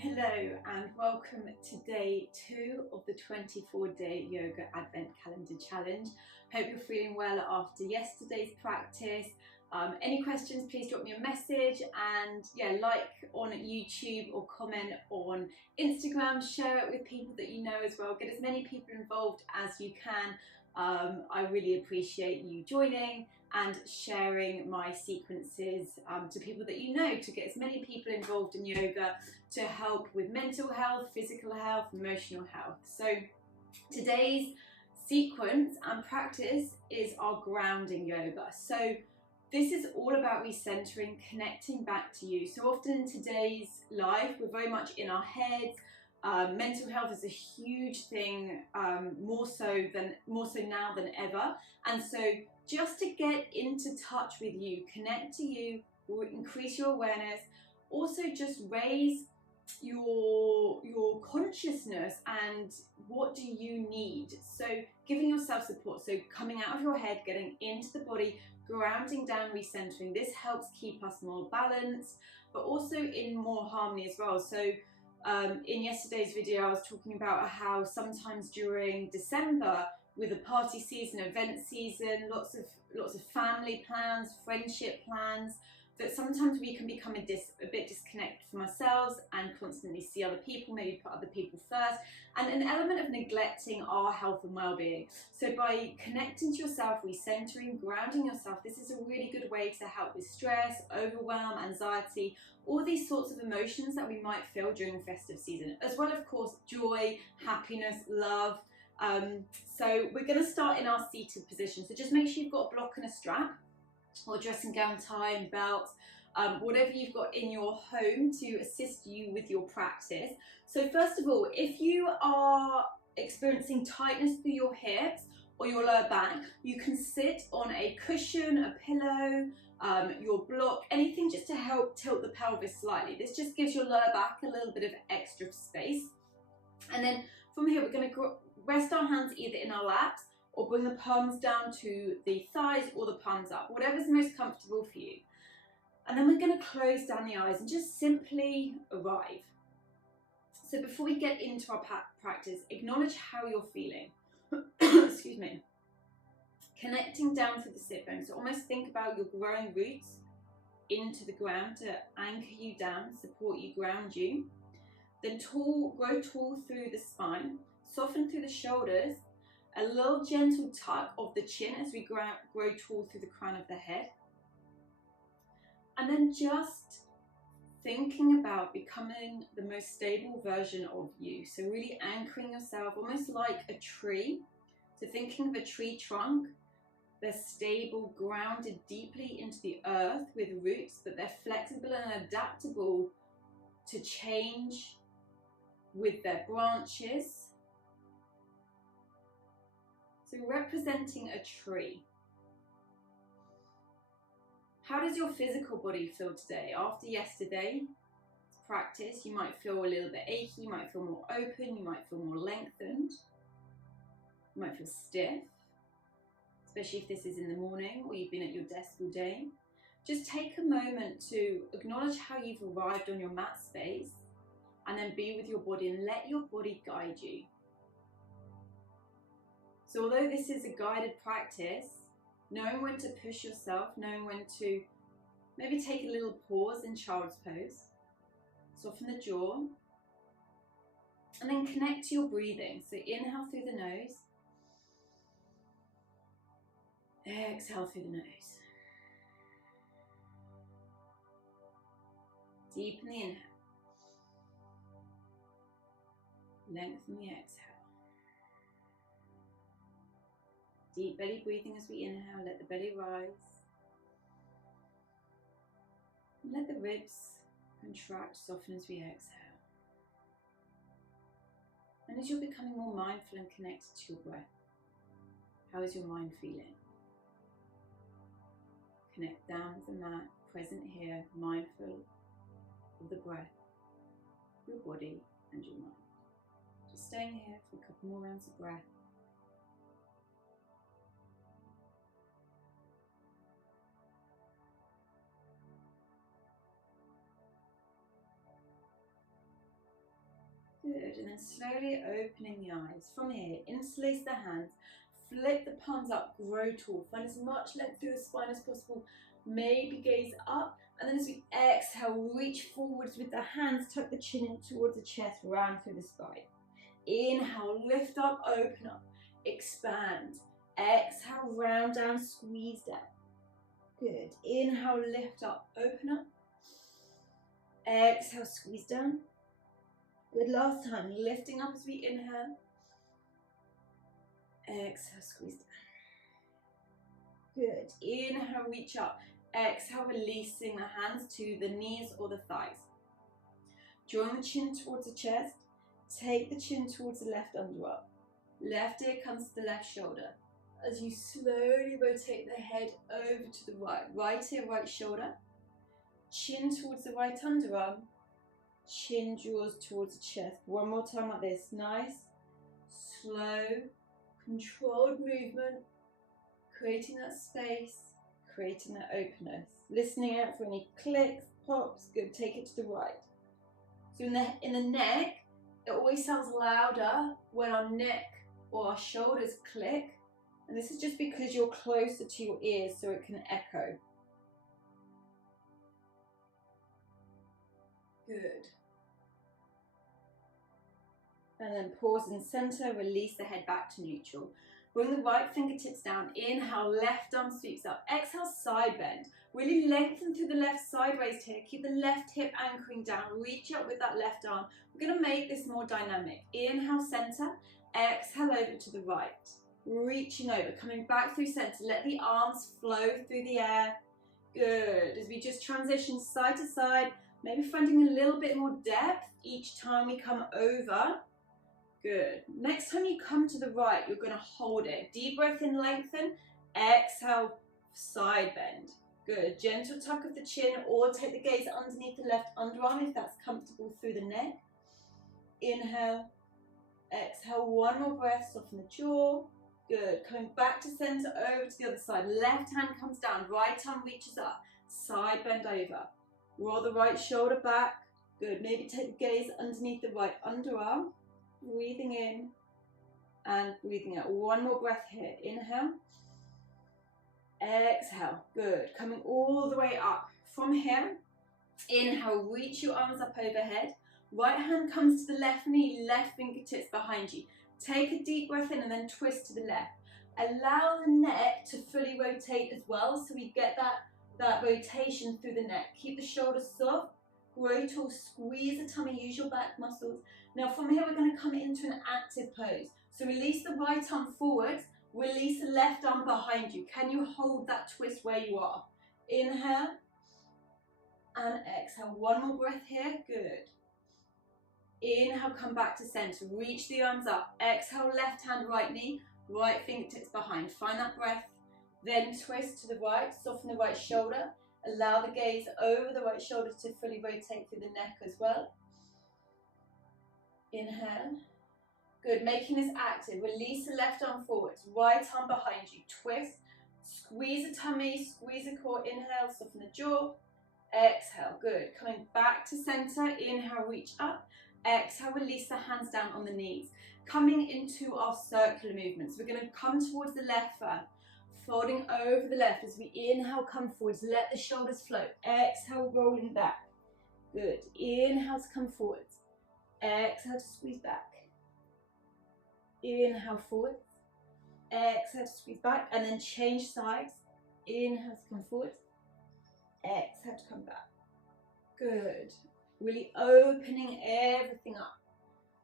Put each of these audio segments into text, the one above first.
Hello and welcome to day 2 of the 24-day yoga advent calendar challenge. Hope you're feeling well after yesterday's practice. Any questions, please drop me a message, and like on YouTube or comment on Instagram. Share it with people that you know as well. Get as many people involved as you can. I really appreciate you joining and sharing my sequences to people that you know, to get as many people involved in yoga to help with mental health, physical health, emotional health. So today's sequence and practice is our grounding yoga. So this is all about recentering, connecting back to you. So often in today's life, we're very much in our heads. Mental health is a huge thing, more so now than ever. And so just to get into touch with you, connect to you, increase your awareness, also just raise your consciousness and what do you need. So giving yourself support, so coming out of your head, getting into the body, grounding down, recentering. This helps keep us more balanced, but also in more harmony as well. So in yesterday's video I was talking about how sometimes during December, with a party season, event season, lots of family plans, friendship plans, that sometimes we can become a bit disconnected from ourselves and constantly see other people, maybe put other people first, and an element of neglecting our health and well-being. So by connecting to yourself, recentering, grounding yourself, this is a really good way to help with stress, overwhelm, anxiety, all these sorts of emotions that we might feel during the festive season, as well, of course, joy, happiness, love. So we're going to start in our seated position. So just make sure you've got a block and a strap, or dressing gown, tie and belt, whatever you've got in your home to assist you with your practice. So first of all, if you are experiencing tightness through your hips or your lower back, you can sit on a cushion, a pillow, your block, anything just to help tilt the pelvis slightly. This just gives your lower back a little bit of extra space. And then from here, we're going to rest our hands either in our laps or bring the palms down to the thighs or the palms up, whatever's most comfortable for you. And then we're going to close down the eyes and just simply arrive. So before we get into our practice, acknowledge how you're feeling. Excuse me. Connecting down through the sit bones. So almost think about your growing roots into the ground to anchor you down, support you, ground you. Then grow tall through the spine, soften through the shoulders, a little gentle tuck of the chin as we grow tall through the crown of the head. And then just thinking about becoming the most stable version of you. So really anchoring yourself almost like a tree. So thinking of a tree trunk. They're stable, grounded deeply into the earth with roots, but they're flexible and adaptable to change with their branches. So representing a tree. How does your physical body feel today? After yesterday's practice, you might feel a little bit achy, you might feel more open, you might feel more lengthened, you might feel stiff, especially if this is in the morning or you've been at your desk all day. Just take a moment to acknowledge how you've arrived on your mat space, and then be with your body and let your body guide you. So although this is a guided practice, knowing when to push yourself, knowing when to maybe take a little pause in child's pose, soften the jaw, and then connect to your breathing. So inhale through the nose, exhale through the nose. Deepen the inhale, lengthen the exhale. Deep belly breathing as we inhale, let the belly rise. And let the ribs contract, soften as we exhale. And as you're becoming more mindful and connected to your breath, how is your mind feeling? Connect down with the mat, present here, mindful of the breath, your body and your mind. Just staying here for a couple more rounds of breath. and then slowly opening the eyes. From here, interlace the hands, flip the palms up, grow tall. Find as much length through the spine as possible. Maybe gaze up, and then as we exhale, reach forwards with the hands, tuck the chin in towards the chest, round through the spine. Inhale, lift up, open up, expand. Exhale, round down, squeeze down. Good. Inhale, lift up, open up. Exhale, squeeze down. Good. Last time, lifting up as we inhale. Exhale, squeeze down. Good. Inhale, reach up. Exhale, releasing the hands to the knees or the thighs. Drawing the chin towards the chest. Take the chin towards the left underarm. Left ear comes to the left shoulder. As you slowly rotate the head over to the right. Right ear, right shoulder. Chin towards the right underarm. Chin draws towards the chest. One more time like this. Nice, slow, controlled movement. Creating that space, creating that openness. Listening out for any clicks, pops. Good, take it to the right. So in the neck, it always sounds louder when our neck or our shoulders click. And this is just because you're closer to your ears, so it can echo. Good. And then pause in center, release the head back to neutral. Bring the right fingertips down. Inhale, left arm sweeps up. Exhale, side bend. Really lengthen through the left side raised here. Keep the left hip anchoring down. Reach up with that left arm. We're going to make this more dynamic. Inhale, center. Exhale, over to the right. Reaching over, coming back through center. Let the arms flow through the air. Good. As we just transition side to side, maybe finding a little bit more depth each time we come over. Good. Next time you come to the right, you're going to hold it. Deep breath in, lengthen. Exhale, side bend. Good. Gentle tuck of the chin, or take the gaze underneath the left underarm if that's comfortable through the neck. Inhale. Exhale, one more breath, soften the jaw. Good. Coming back to center, over to the other side. Left hand comes down, right arm reaches up. Side bend over. Roll the right shoulder back. Good. Maybe take the gaze underneath the right underarm. Breathing in and breathing out. One more breath here. Inhale. Exhale. Good. Coming all the way up. From here, inhale, reach your arms up overhead. Right hand comes to the left knee, left fingertips behind you. Take a deep breath in and then twist to the left. Allow the neck to fully rotate as well, so we get that rotation through the neck. Keep the shoulders soft. Grow tall, squeeze the tummy, use your back muscles. Now from here, we're going to come into an active pose. So release the right arm forwards, release the left arm behind you. Can you hold that twist where you are? Inhale and exhale. One more breath here. Good. Inhale, come back to center. Reach the arms up. Exhale, left hand, right knee, right fingertips behind. Find that breath. Then twist to the right, soften the right shoulder. Allow the gaze over the right shoulder to fully rotate through the neck as well. Inhale. Good. Making this active. Release the left arm forwards. Right arm behind you. Twist. Squeeze the tummy. Squeeze the core. Inhale. Soften the jaw. Exhale. Good. Coming back to center. Inhale. Reach up. Exhale. Release the hands down on the knees. Coming into our circular movements. We're going to come towards the left first. Folding over the left as we inhale, come forwards. Let the shoulders float. Exhale, rolling back. Good. Inhale to come forwards. Exhale to squeeze back. Inhale forward. Exhale to squeeze back. And then change sides. Inhale to come forward. Exhale to come back. Good. Really opening everything up.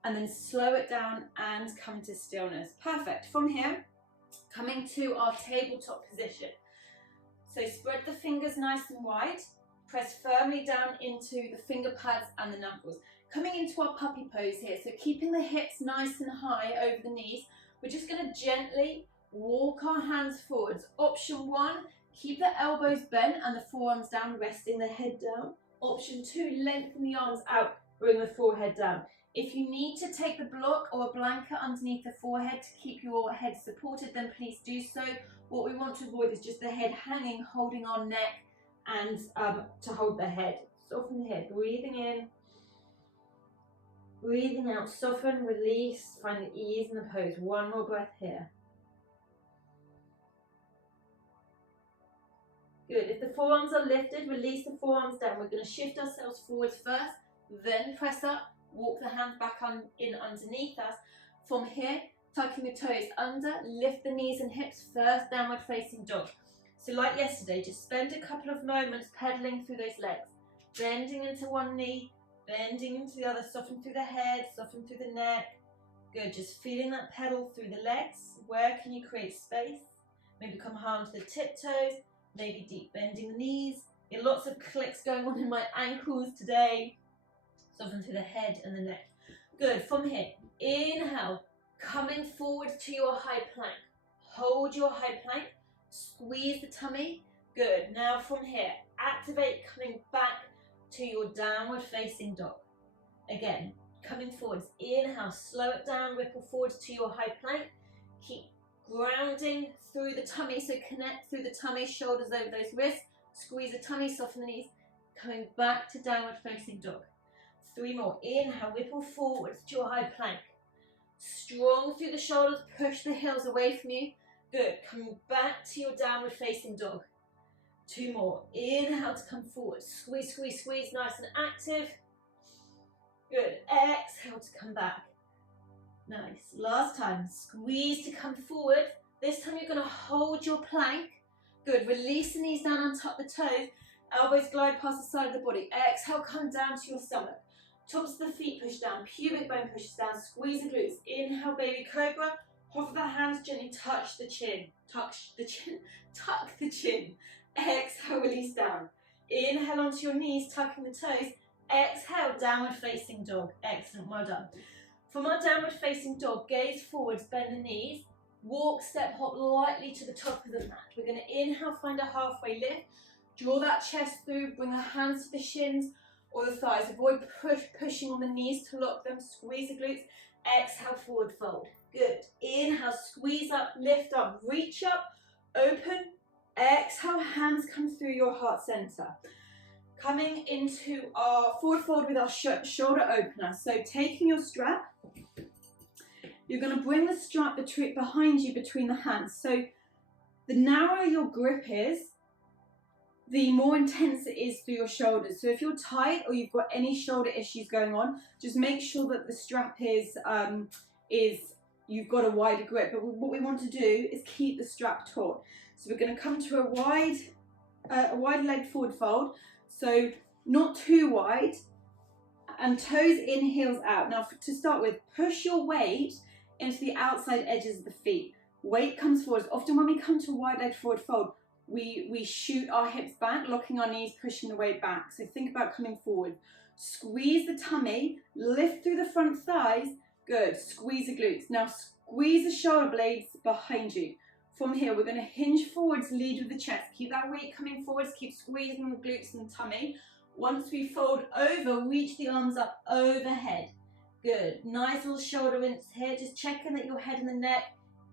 And then slow it down and come to stillness. Perfect. From here, coming to our tabletop position. So spread the fingers nice and wide. Press firmly down into the finger pads and the knuckles. Coming into our puppy pose here. So keeping the hips nice and high over the knees. We're just going to gently walk our hands forwards. Option 1, keep the elbows bent and the forearms down, resting the head down. Option 2, lengthen the arms out, bring the forehead down. If you need to take the block or a blanket underneath the forehead to keep your head supported, then please do so. What we want to avoid is just the head hanging, holding our neck, and to hold the head. Soften the head, breathing in, Breathing out, soften, release, find the ease in the pose. One more breath here. Good. If the forearms are lifted, release the forearms down. We're going to shift ourselves forwards first, then press up, walk the hands back in underneath us. From here, tucking the toes under, lift the knees and hips, first downward facing dog. So like yesterday, just spend a couple of moments pedaling through those legs, bending into one knee, bending into the other, soften through the head, soften through the neck. Good, just feeling that pedal through the legs. Where can you create space? Maybe come high onto the tiptoes, maybe deep bending the knees. Get lots of clicks going on in my ankles today. Soften through the head and the neck. Good, from here, inhale, coming forward to your high plank. Hold your high plank, squeeze the tummy. Good, now from here, activate coming back to your downward facing dog. Again, coming forwards, inhale, slow it down, ripple forwards to your high plank. Keep grounding through the tummy, so connect through the tummy, shoulders over those wrists, squeeze the tummy, soften the knees, coming back to downward facing dog. 3 more, inhale, ripple forwards to your high plank. Strong through the shoulders, push the heels away from you. Good, coming back to your downward facing dog. 2 more, inhale to come forward, squeeze, squeeze, squeeze, nice and active. Good, exhale to come back. Nice, last time, squeeze to come forward. This time you're going to hold your plank. Good, release the knees down, untuck the toes. Elbows glide past the side of the body. Exhale, come down to your stomach. Tops of the feet push down, pubic bone pushes down, squeeze the glutes. Inhale, baby cobra. Hover the hands, gently touch the chin. Touch the chin, tuck the chin. Exhale, release down. Inhale onto your knees, tucking the toes. Exhale, downward facing dog. Excellent, well done. From our downward facing dog, gaze forwards, bend the knees. Walk, step, hop lightly to the top of the mat. We're going to inhale, find a halfway lift. Draw that chest through, bring the hands to the shins or the thighs. Avoid pushing on the knees to lock them. Squeeze the glutes. Exhale, forward fold. Good. Inhale, squeeze up, lift up, reach up, open. Exhale, hands come through your heart center. Coming into our forward fold with our shoulder opener. So taking your strap, you're going to bring the strap behind you between the hands. So the narrower your grip is, the more intense it is through your shoulders. So if you're tight or you've got any shoulder issues going on, just make sure that the strap is you've got a wider grip. But what we want to do is keep the strap taut. So we're going to come to a wide leg forward fold. So not too wide, and toes in, heels out. Now to start with, push your weight into the outside edges of the feet. Weight comes forward. Often when we come to a wide leg forward fold, we shoot our hips back, locking our knees, pushing the weight back. So think about coming forward. Squeeze the tummy, lift through the front thighs. Good, squeeze the glutes. Now squeeze the shoulder blades behind you. From here, we're going to hinge forwards, lead with the chest. Keep that weight coming forwards, keep squeezing the glutes and the tummy. Once we fold over, reach the arms up overhead. Good, nice little shoulder rinse here. Just checking that your head and the neck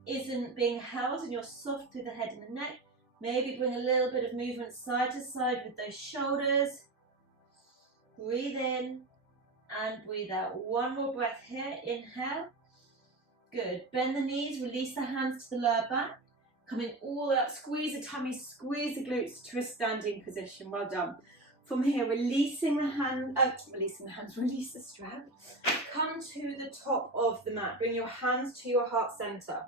isn't being held and you're soft through the head and the neck. Maybe bring a little bit of movement side to side with those shoulders. Breathe in and breathe out. 1 more breath here, inhale. Good, bend the knees, release the hands to the lower back. Coming all the way up, squeeze the tummy, squeeze the glutes to a standing position. Well done. From here, release the strap. Come to the top of the mat. Bring your hands to your heart center.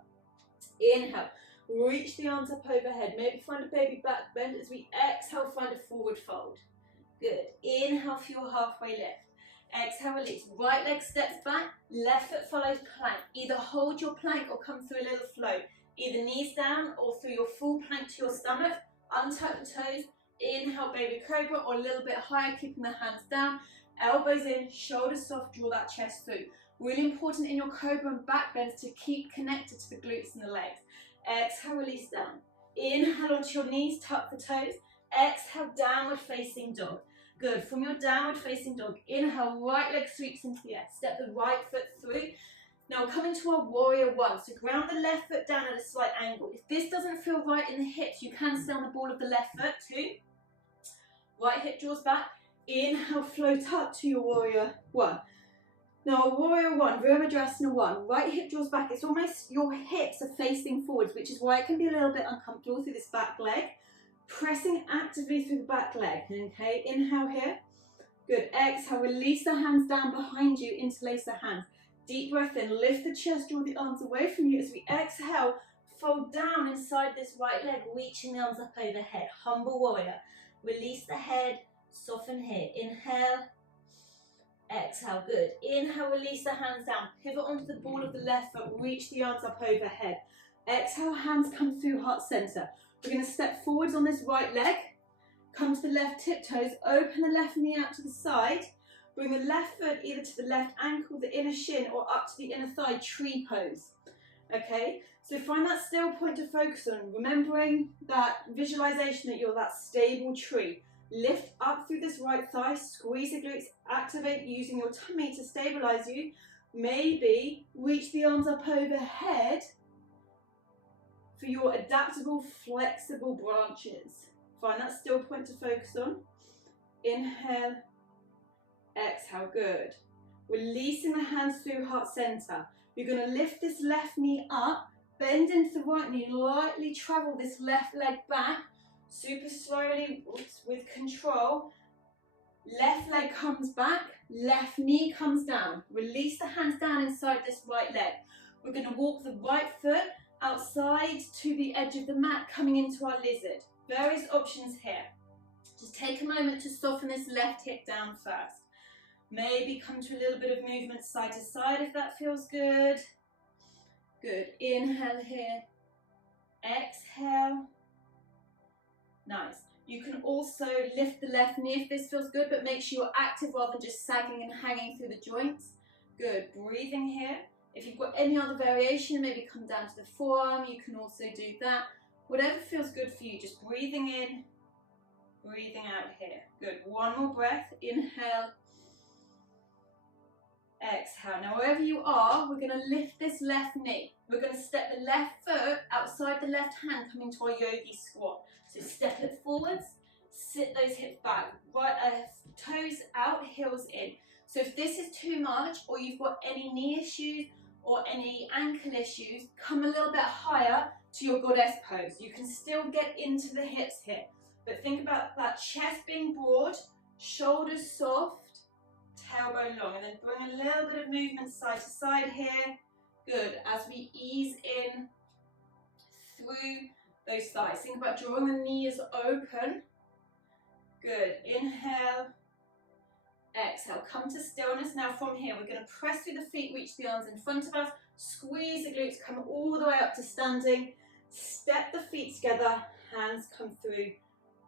Inhale, reach the arms up overhead. Maybe find a baby back bend. As we exhale, find a forward fold. Good. Inhale for your halfway lift. Exhale, release. Right leg steps back, left foot follows plank. Either hold your plank or come through a little flow. Either knees down or through your full plank to your stomach. Untuck the toes. Inhale, baby cobra, or a little bit higher, keeping the hands down. Elbows in, shoulders soft, draw that chest through. Really important in your cobra and back bends to keep connected to the glutes and the legs. Exhale, release down. Inhale onto your knees, tuck the toes. Exhale, downward facing dog. Good. From your downward facing dog, inhale, right leg sweeps into the air. Step the right foot through. Now coming to our warrior 1. So ground the left foot down at a slight angle. If this doesn't feel right in the hips, you can stay on the ball of the left foot. 2. Right hip draws back. Inhale, float up to your warrior 1. Now a warrior one, Virabhadrasana one, right hip draws back. It's almost your hips are facing forwards, which is why it can be a little bit uncomfortable through this back leg. Pressing actively through the back leg, okay? Inhale here. Good, exhale, release the hands down behind you, interlace the hands. Deep breath in, lift the chest, draw the arms away from you as we exhale, fold down inside this right leg, reaching the arms up overhead, humble warrior. Release the head, soften here, inhale, exhale, good. Inhale, release the hands down, pivot onto the ball of the left foot, reach the arms up overhead. Exhale, hands come through heart center. We're going to step forwards on this right leg, come to the left tiptoes, open the left knee out to the side, bring the left foot either to the left ankle, the inner shin, or up to the inner thigh, tree pose. Okay, so find that still point to focus on, remembering that visualization that you're that stable tree. Lift up through this right thigh, squeeze the glutes, activate using your tummy to stabilize you. Maybe reach the arms up overhead for your adaptable, flexible branches. Find that still point to focus on. Inhale, exhale, good. Releasing the hands through heart center. You're going to lift this left knee up, bend into the right knee, lightly travel this left leg back, super slowly, with control. Left leg comes back, left knee comes down. Release the hands down inside this right leg. We're going to walk the right foot outside to the edge of the mat, coming into our lizard. Various options here. Just take a moment to soften this left hip down first. Maybe come to a little bit of movement side to side if that feels good. Good. Inhale here. Exhale. Nice. You can also lift the left knee if this feels good, but make sure you're active rather than just sagging and hanging through the joints. Good. Breathing here. If you've got any other variation, maybe come down to the forearm. You can also do that. Whatever feels good for you. Just breathing in, breathing out here. Good. One more breath. Inhale. Exhale. Now wherever you are, we're going to lift this left knee. We're going to step the left foot outside the left hand, coming to our yogi squat. So step it forwards, sit those hips back, right toes out, heels in. So if this is too much, or you've got any knee issues or any ankle issues, come a little bit higher to your goddess pose. You can still get into the hips here, but think about that chest being broad, shoulders soft, tailbone long, and then bring a little bit of movement side to side here. Good, as we ease in through those thighs. Think about drawing the knees open. Good, inhale, exhale, come to stillness. Now from here, we're going to press through the feet, reach the arms in front of us, squeeze the glutes, come all the way up to standing, step the feet together, hands come through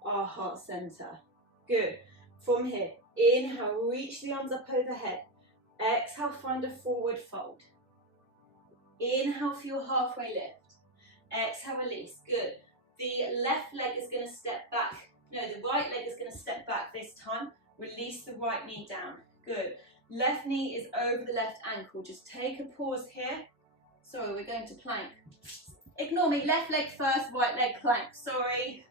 our heart center. Good, from here, inhale, reach the arms up overhead, exhale, find a forward fold. Inhale for your halfway lift, exhale, release, good. The left leg is going to step back, no, the right leg is going to step back this time. Release the right knee down. Good. Left knee is over the left ankle. Just take a pause here. Sorry, we're going to plank. Ignore me. Left leg first, right leg plank. Sorry.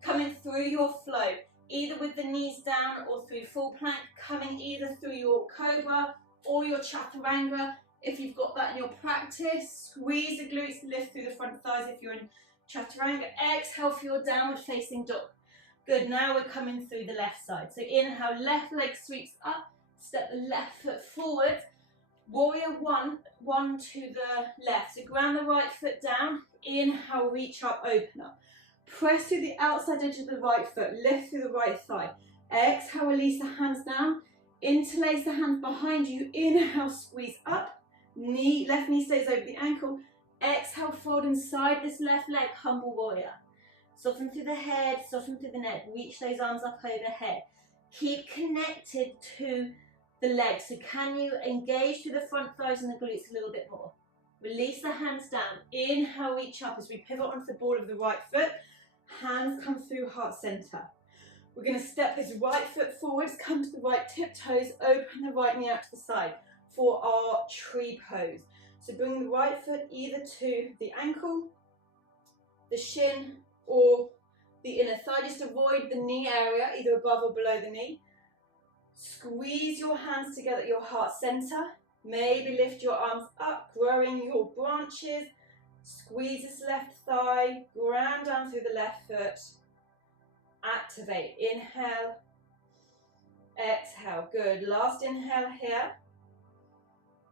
Coming through your flow, either with the knees down or through full plank. Coming either through your cobra or your chaturanga. If you've got that in your practice, squeeze the glutes, lift through the front thighs if you're in chaturanga. Exhale for your downward facing dog. Good, now we're coming through the left side. So inhale, left leg sweeps up, step the left foot forward. Warrior one to the left. So ground the right foot down, inhale, reach up, open up. Press through the outside edge of the right foot, lift through the right thigh. Exhale, release the hands down, interlace the hands behind you. Inhale, squeeze up, left knee stays over the ankle. Exhale, fold inside this left leg, humble warrior. Soften through the head, soften through the neck, reach those arms up overhead. Keep connected to the legs. So can you engage through the front thighs and the glutes a little bit more? Release the hands down. Inhale, reach up as we pivot onto the ball of the right foot. Hands come through heart center. We're going to step this right foot forwards, come to the right tiptoes, open the right knee out to the side for our tree pose. So bring the right foot either to the ankle, the shin, or the inner thigh. Just avoid the knee area, either above or below the knee. Squeeze your hands together at your heart center. Maybe lift your arms up, growing your branches. Squeeze this left thigh, ground down through the left foot. Activate, inhale, exhale, good. Last inhale here.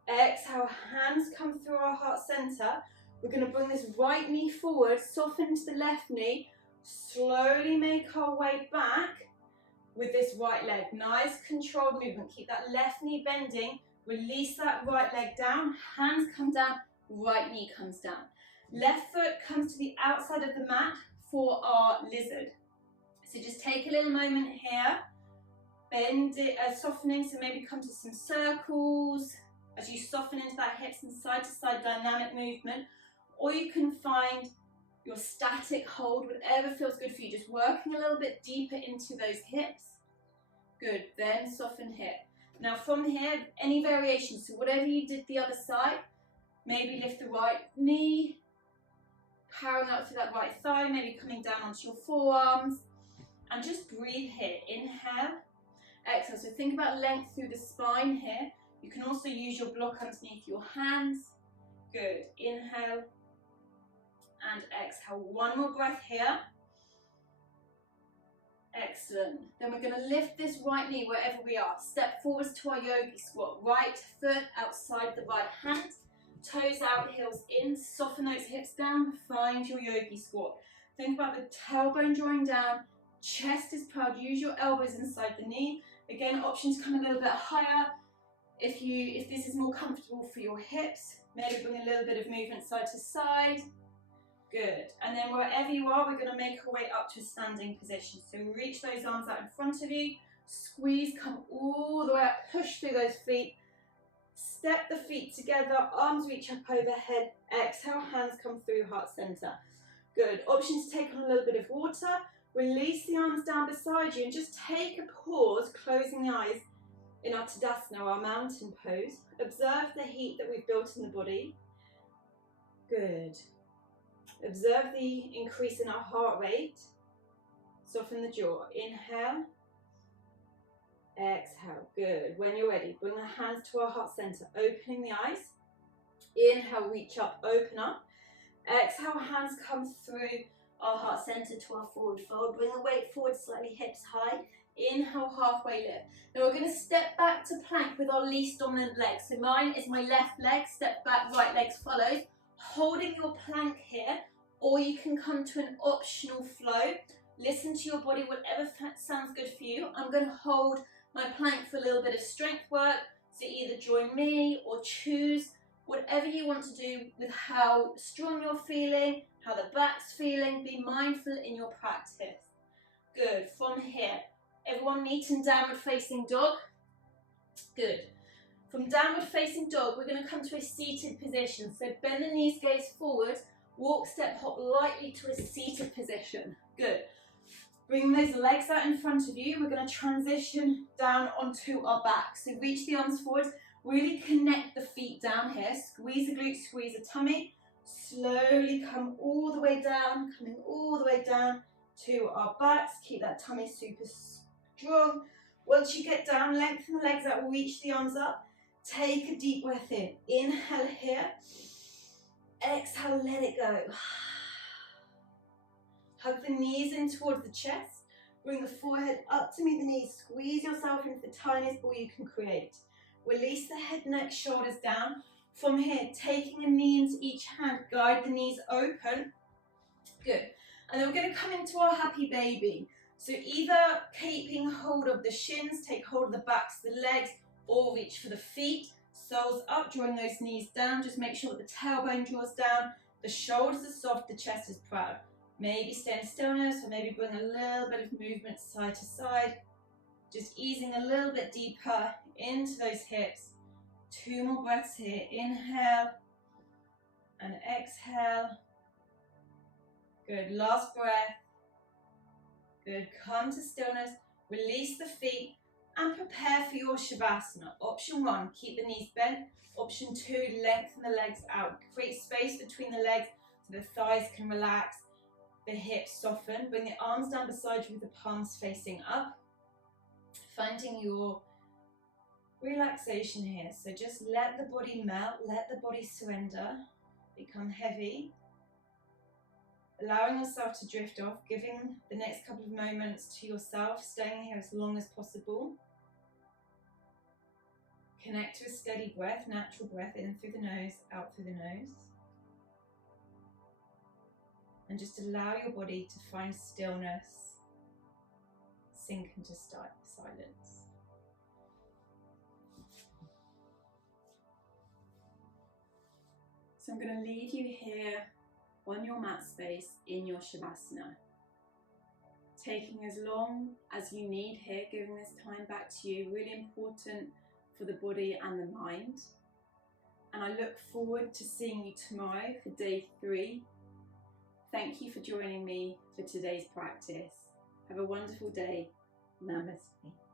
Exhale, hands come through our heart center. We're going to bring this right knee forward, soften into the left knee, slowly make our way back with this right leg. Nice controlled movement. Keep that left knee bending, release that right leg down, hands come down, right knee comes down. Left foot comes to the outside of the mat for our lizard. So just take a little moment here, bend it, softening, so maybe come to some circles as you soften into that hips and side to side dynamic movement, or you can find your static hold, whatever feels good for you, just working a little bit deeper into those hips. Good, then soften hip. Now from here, any variations, so whatever you did the other side, maybe lift the right knee, powering up through that right thigh, maybe coming down onto your forearms, and just breathe here. Inhale, exhale. So think about length through the spine here. You can also use your block underneath your hands. Good. Inhale and exhale. One more breath here. Excellent. Then we're going to lift this right knee wherever we are. Step forwards to our yogi squat. Right foot outside the right hand. Toes out, heels in. Soften those hips down. Find your yogi squat. Think about the tailbone drawing down. Chest is proud. Use your elbows inside the knee. Again, options come a little bit higher. If this is more comfortable for your hips, maybe bring a little bit of movement side to side. Good. And then wherever you are, we're going to make our way up to a standing position. So reach those arms out in front of you. Squeeze, come all the way up. Push through those feet. Step the feet together. Arms reach up overhead. Exhale, hands come through heart center. Good. Option to take on a little bit of water. Release the arms down beside you and just take a pause, closing the eyes in our Tadasana, our mountain pose. Observe the heat that we've built in the body. Good. Observe the increase in our heart rate. Soften the jaw. Inhale. Exhale. Good. When you're ready, bring the hands to our heart center, opening the eyes. Inhale, reach up, open up. Exhale, hands come through our heart center to our forward fold. Bring the weight forward slightly, hips high. Inhale, halfway lift. Now we're going to step back to plank with our least dominant leg. So mine is my left leg. Step back, right leg follows. Holding your plank here, or you can come to an optional flow. Listen to your body, whatever sounds good for you. I'm going to hold my plank for a little bit of strength work. So either join me or choose whatever you want to do with how strong you're feeling, how the back's feeling. Be mindful in your practice. Good. From here, everyone meet in downward facing dog. Good. From downward facing dog, we're going to come to a seated position. So bend the knees, gaze forward, walk, step, hop lightly to a seated position. Good. Bring those legs out in front of you. We're going to transition down onto our back. So reach the arms forward, really connect the feet down here. Squeeze the glutes, squeeze the tummy. Slowly come all the way down, coming all the way down to our backs. Keep that tummy super strong. Once you get down, lengthen the legs out, reach the arms up. Take a deep breath in. Inhale here. Exhale, let it go. Hug the knees in towards the chest. Bring the forehead up to meet the knees. Squeeze yourself into the tiniest ball you can create. Release the head, neck, shoulders down. From here, taking a knee into each hand, guide the knees open. Good. And then we're going to come into our happy baby. So either keeping hold of the shins, take hold of the backs of the legs, or reach for the feet. Soles up, drawing those knees down. Just make sure that the tailbone draws down. The shoulders are soft, the chest is proud. Maybe stay in stillness, or maybe bring a little bit of movement side to side. Just easing a little bit deeper into those hips. 2 more breaths here. Inhale and exhale. Good. Last breath. Good. Come to stillness. Release the feet and prepare for your Shavasana. Option 1, keep the knees bent. Option 2, lengthen the legs out. Create space between the legs so the thighs can relax. The hips soften. Bring the arms down beside you with the palms facing up. Finding your relaxation here. So just let the body melt, let the body surrender, become heavy. Allowing yourself to drift off, giving the next couple of moments to yourself, staying here as long as possible. Connect to a steady breath, natural breath, in through the nose, out through the nose. And just allow your body to find stillness, sink into silence. So I'm going to leave you here on your mat space in your Shavasana. Taking as long as you need here, giving this time back to you, really important for the body and the mind. And I look forward to seeing you tomorrow for day 3. Thank you for joining me for today's practice. Have a wonderful day. Namaste.